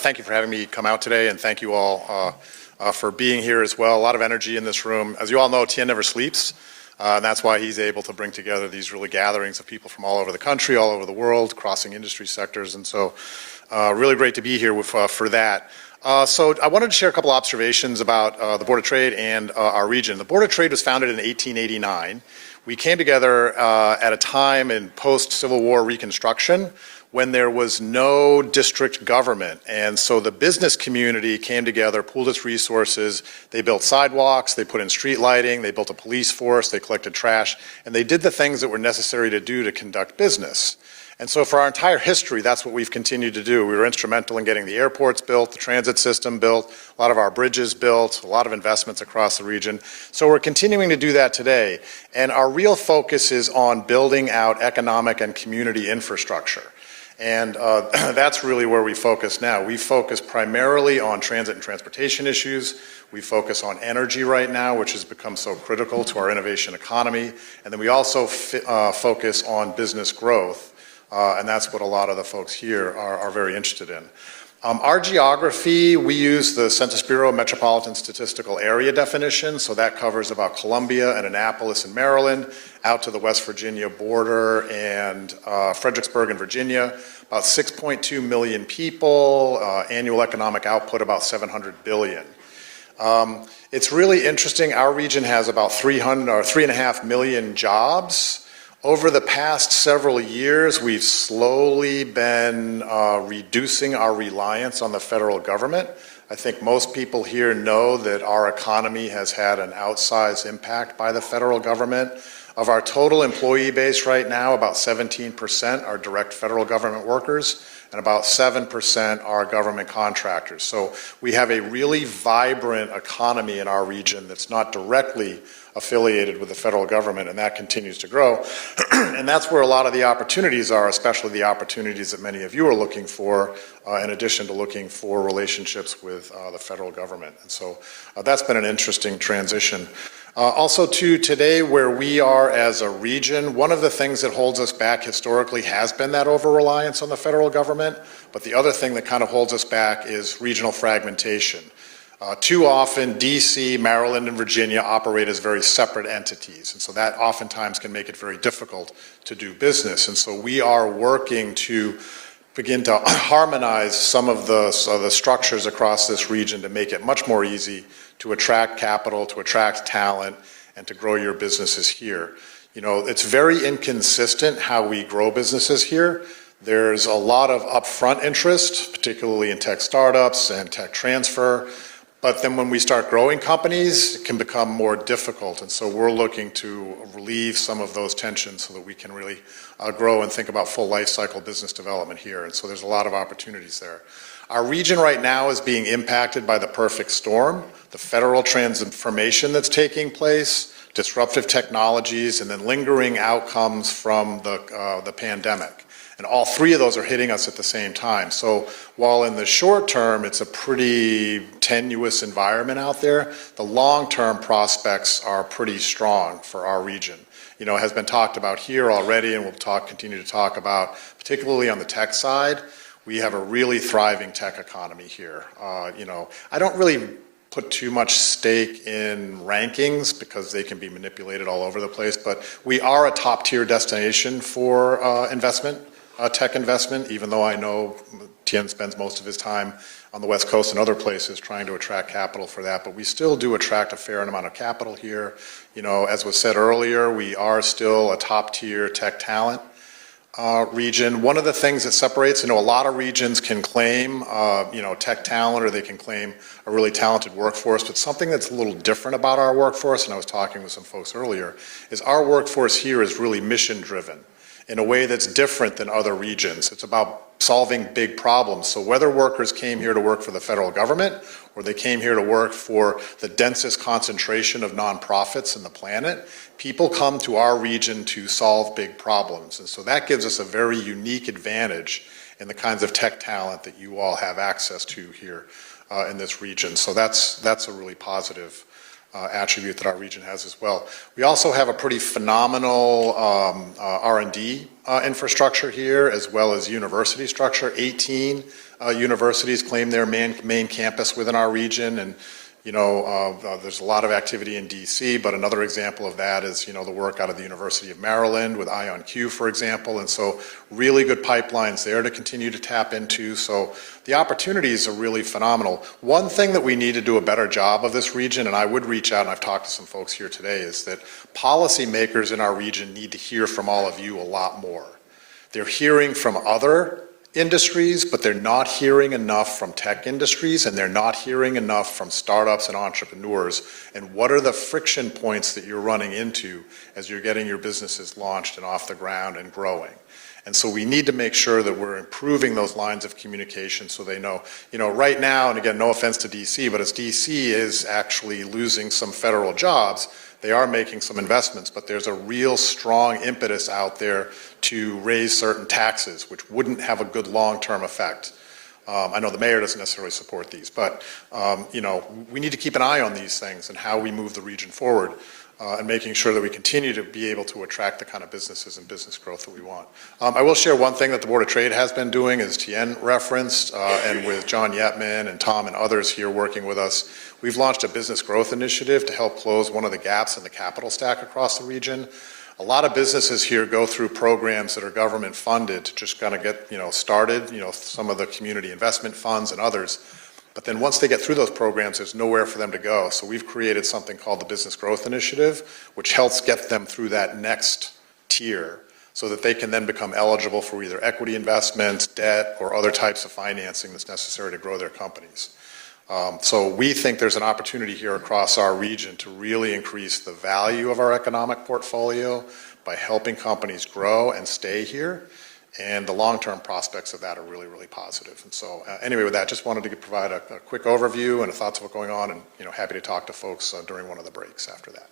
thank you for having me come out today, and thank you all for being here as well. A lot of energy in this room. As you all know, Tien never sleeps, and that's why he's able to bring together these really gatherings of people from all over the country, all over the world, crossing industry sectors, and so really great to be here with, for that. So I wanted to share a couple observations about the Board of Trade and our region. The Board of Trade was founded in 1889. We came together at a time in post-Civil War Reconstruction when there was no district government. And so the business community came together, pooled its resources. They built sidewalks, they put in street lighting, they built a police force, they collected trash, and they did the things that were necessary to do to conduct business. And so for our entire history, that's what we've continued to do. We were instrumental in getting the airports built, the transit system built, a lot of our bridges built, a lot of investments across the region. So we're continuing to do that today. And our real focus is on building out economic and community infrastructure. And that's really where we focus now. We focus primarily on transit and transportation issues. We focus on energy right now, which has become so critical to our innovation economy. And then we also focus on business growth. And that's what a lot of the folks here are very interested in. Our geography, we use the Census Bureau Metropolitan Statistical Area definition, so that covers about Columbia and Annapolis in Maryland, out to the West Virginia border and Fredericksburg in Virginia, about 6.2 million people, annual economic output about 700 billion. It's really interesting, our region has about 3.5 million jobs. Over the past several years, we've slowly been reducing our reliance on the federal government. I think most people here know that our economy has had an outsized impact by the federal government. Of our total employee base right now, about 17% are direct federal government workers, and about 7% are government contractors. So we have a really vibrant economy in our region that's not directly affiliated with the federal government, and that continues to grow. And that's where a lot of the opportunities are, especially the opportunities that many of you are looking for, in addition to looking for relationships with the federal government. And so that's been an interesting transition. Also, too, today where we are as a region, one of the things that holds us back historically has been that over-reliance on the federal government, but the other thing that kind of holds us back is regional fragmentation. Too often, DC, Maryland, and Virginia operate as very separate entities, and so that oftentimes can make it very difficult to do business. And so we are working to begin to harmonize some of the structures across this region to make it much more easy to attract capital, to attract talent, and to grow your businesses here. You know, it's very inconsistent how we grow businesses here. There's a lot of upfront interest, particularly in tech startups and tech transfer. But then when we start growing companies, it can become more difficult. And so we're looking to relieve some of those tensions so that we can really grow and think about full life cycle business development here. And so there's a lot of opportunities there. Our region right now is being impacted by the perfect storm, the federal transformation that's taking place, disruptive technologies, and then lingering outcomes from the pandemic. And all three of those are hitting us at the same time. So while in the short term, it's a pretty tenuous environment out there, the long-term prospects are pretty strong for our region. You know, it has been talked about here already, and we'll continue to talk about, particularly on the tech side. We have a really thriving tech economy here. You know, I don't really put too much stake in rankings because they can be manipulated all over the place, but we are a top-tier destination for investment. Tech investment, even though I know Tien spends most of his time on the West Coast and other places trying to attract capital for that, but we still do attract a fair amount of capital here. You know, as was said earlier, we are still a top-tier tech talent region. One of the things that separates, you know, a lot of regions can claim, you know, tech talent, or they can claim a really talented workforce, but something that's a little different about our workforce, and I was talking with some folks earlier, is our workforce here is really mission-driven in a way that's different than other regions. It's about solving big problems. So whether workers came here to work for the federal government or they came here to work for the densest concentration of nonprofits in the planet, people come to our region to solve big problems. And so that gives us a very unique advantage in the kinds of tech talent that you all have access to here in this region. So that's a really positive attribute that our region has as well. We also have a pretty phenomenal R&D infrastructure here, as well as university structure. 18 universities claim their main campus within our region, and there's a lot of activity in DC, but another example of that is, the work out of the University of Maryland with IonQ, for example, and so really good pipelines there to continue to tap into. So the opportunities are really phenomenal. One thing that we need to do a better job of this region, and I would reach out, and I've talked to some folks here today, is that policymakers in our region need to hear from all of you a lot more. They're hearing from other industries, but they're not hearing enough from tech industries, and they're not hearing enough from startups and entrepreneurs. And what are the friction points that you're running into as you're getting your businesses launched and off the ground and growing? And so we need to make sure that we're improving those lines of communication so they know, right now, and again, no offense to DC, but as DC is actually losing some federal jobs, they are making some investments, but there's a real strong impetus out there to raise certain taxes, which wouldn't have a good long-term effect. I know the mayor doesn't necessarily support these, but we need to keep an eye on these things and how we move the region forward, and making sure that we continue to be able to attract the kind of businesses and business growth that we want. I will share one thing that the Board of Trade has been doing, as Tien referenced, and with John Yetman and Tom and others here working with us, we've launched a business growth initiative to help close one of the gaps in the capital stack across the region. A lot of businesses here go through programs that are government funded to just kind of get started, some of the community investment funds and others. But then once they get through those programs, there's nowhere for them to go. So we've created something called the Business Growth Initiative, which helps get them through that next tier so that they can then become eligible for either equity investments, debt, or other types of financing that's necessary to grow their companies. So we think there's an opportunity here across our region to really increase the value of our economic portfolio by helping companies grow and stay here. And the long-term prospects of that are really, really positive. And so anyway, with that, just wanted to provide a quick overview and thoughts of what's going on, and happy to talk to folks during one of the breaks after that.